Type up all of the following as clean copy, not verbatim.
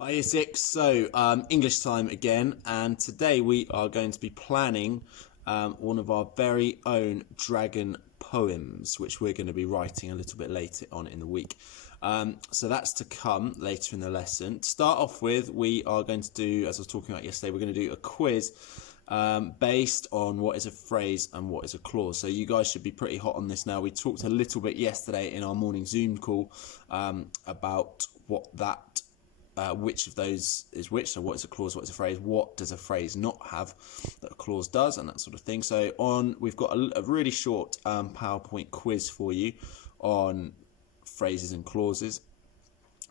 Hi, year six. So, English time again, and today we are going to be planning one of our very own dragon poems, which we're going to be writing a little bit later on in the week. So that's to come later in the lesson. To start off with, we are going to do, as I was talking about yesterday, we're going to do a quiz based on what is a phrase and what is a clause. So you guys should be pretty hot on this now. We talked a little bit yesterday in our morning Zoom call about what that which of those is which, so what is a clause, what is a phrase, what does a phrase not have that a clause does, and that sort of thing. So we've got a really short PowerPoint quiz for you on phrases and clauses.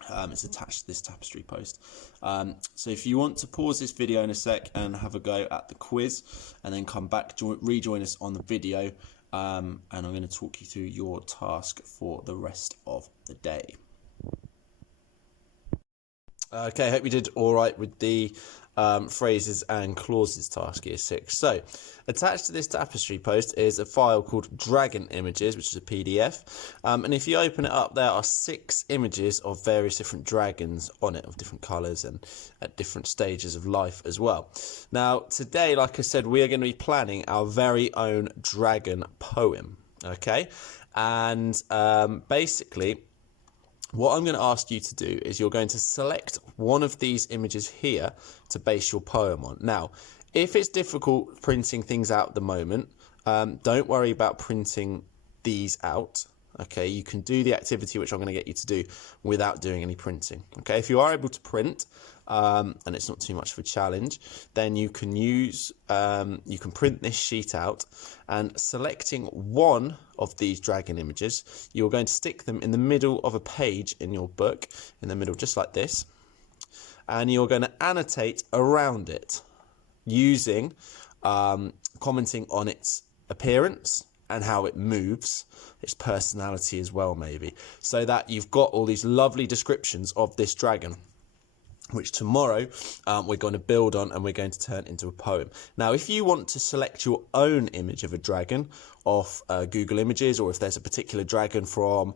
It's attached to this tapestry post. So if you want to pause this video in a sec and have a go at the quiz and then come back, rejoin us on the video, and I'm going to talk you through your task for the rest of the day. Okay, I hope you did all right with the phrases and clauses task year 6. So, attached to this tapestry post is a file called Dragon Images, which is a PDF. And if you open it up, there are 6 images of various different dragons on it, of different colours and at different stages of life as well. Now, today, like I said, we are going to be planning our very own dragon poem. Okay, and basically, what I'm going to ask you to do is you're going to select one of these images here to base your poem on. Now, if it's difficult printing things out at the moment, don't worry about printing these out. Okay, you can do the activity which I'm going to get you to do without doing any printing. Okay, if you are able to print and it's not too much of a challenge, then you can print this sheet out, and selecting one of these dragon images, you're going to stick them in the middle of a page in your book, in the middle just like this, and you're going to annotate around it using commenting on its appearance and how it moves, its personality as well maybe, so that you've got all these lovely descriptions of this dragon, which tomorrow we're going to build on and we're going to turn into a poem. Now, if you want to select your own image of a dragon off Google Images, or if there's a particular dragon from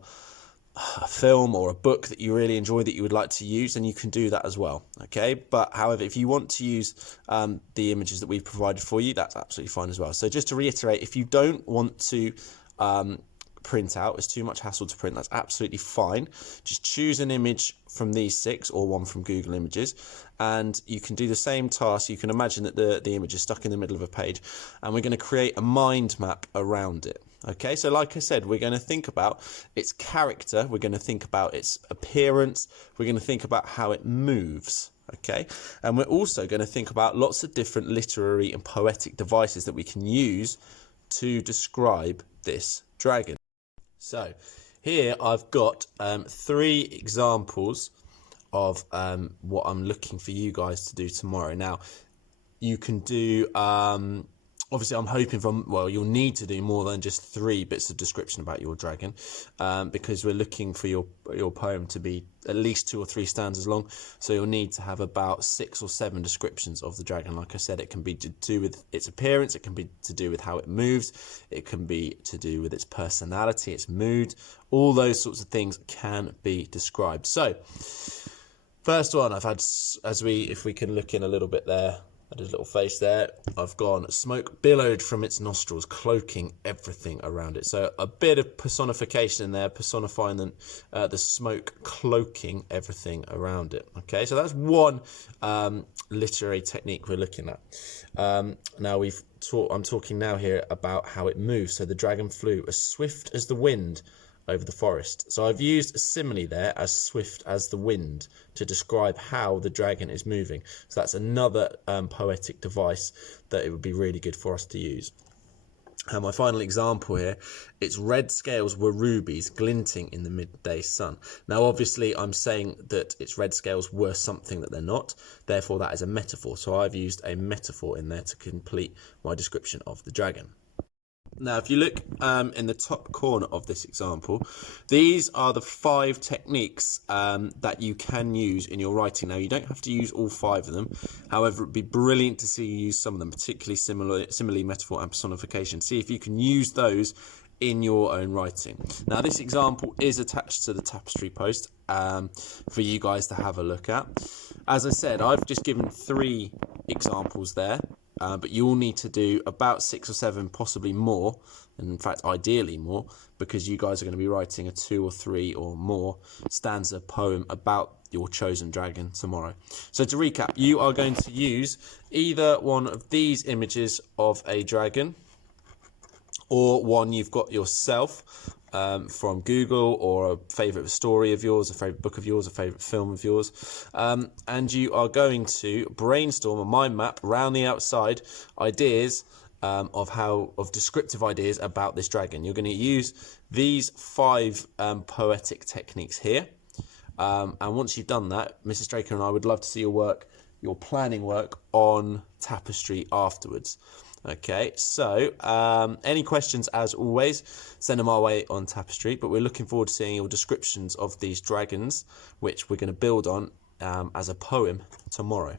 a film or a book that you really enjoy that you would like to use, then you can do that as well. Okay, but however, if you want to use the images that we've provided for you, that's absolutely fine as well. So just to reiterate, if you don't want to print out, it's too much hassle to print, that's absolutely fine. Just choose an image from these 6 or one from Google Images, and you can do the same task. You can imagine that the image is stuck in the middle of a page, and we're going to create a mind map around it. Okay, so like I said, we're going to think about its character, we're going to think about its appearance, we're going to think about how it moves. Okay, and we're also going to think about lots of different literary and poetic devices that we can use to describe this dragon. So here I've got 3 examples of what I'm looking for you guys to do tomorrow. Now, you can do obviously, I'm hoping you'll need to do more than just 3 bits of description about your dragon, because we're looking for your poem to be at least 2 or 3 stanzas long. So you'll need to have about 6 or 7 descriptions of the dragon. Like I said, it can be to do with its appearance, it can be to do with how it moves, it can be to do with its personality, its mood. All those sorts of things can be described. So first one I've had, if we can look in a little bit there, his little face there, I've gone, smoke billowed from its nostrils, cloaking everything around it. So a bit of personification in there, personifying the smoke cloaking everything around it. Okay, so that's one literary technique we're looking at. Now I'm talking now here about how it moves. So the dragon flew as swift as the wind over the forest. So I've used a simile there, as swift as the wind, to describe how the dragon is moving. So that's another poetic device that it would be really good for us to use. And my final example here, its red scales were rubies glinting in the midday sun. Now obviously I'm saying that its red scales were something that they're not, therefore that is a metaphor. So I've used a metaphor in there to complete my description of the dragon. Now, if you look in the top corner of this example, these are the 5 techniques that you can use in your writing. Now, you don't have to use all 5 of them. However, it'd be brilliant to see you use some of them, particularly simile, metaphor, and personification. See if you can use those in your own writing. Now, this example is attached to the tapestry post for you guys to have a look at. As I said, I've just given 3 examples there, but you will need to do about 6 or 7, possibly more, and in fact, ideally more, because you guys are going to be writing a 2 or 3 or more stanza poem about your chosen dragon tomorrow. So to recap, you are going to use either one of these images of a dragon, or one you've got yourself from Google, or a favourite story of yours, a favourite book of yours, a favourite film of yours, and you are going to brainstorm a mind map around the outside ideas of descriptive ideas about this dragon. You're going to use these 5 poetic techniques here, and once you've done that, Mrs. Draker and I would love to see your work, your planning work on Tapestry afterwards. Okay, so any questions, as always, send them our way on Tapestry, but we're looking forward to seeing your descriptions of these dragons, which we're going to build on as a poem tomorrow.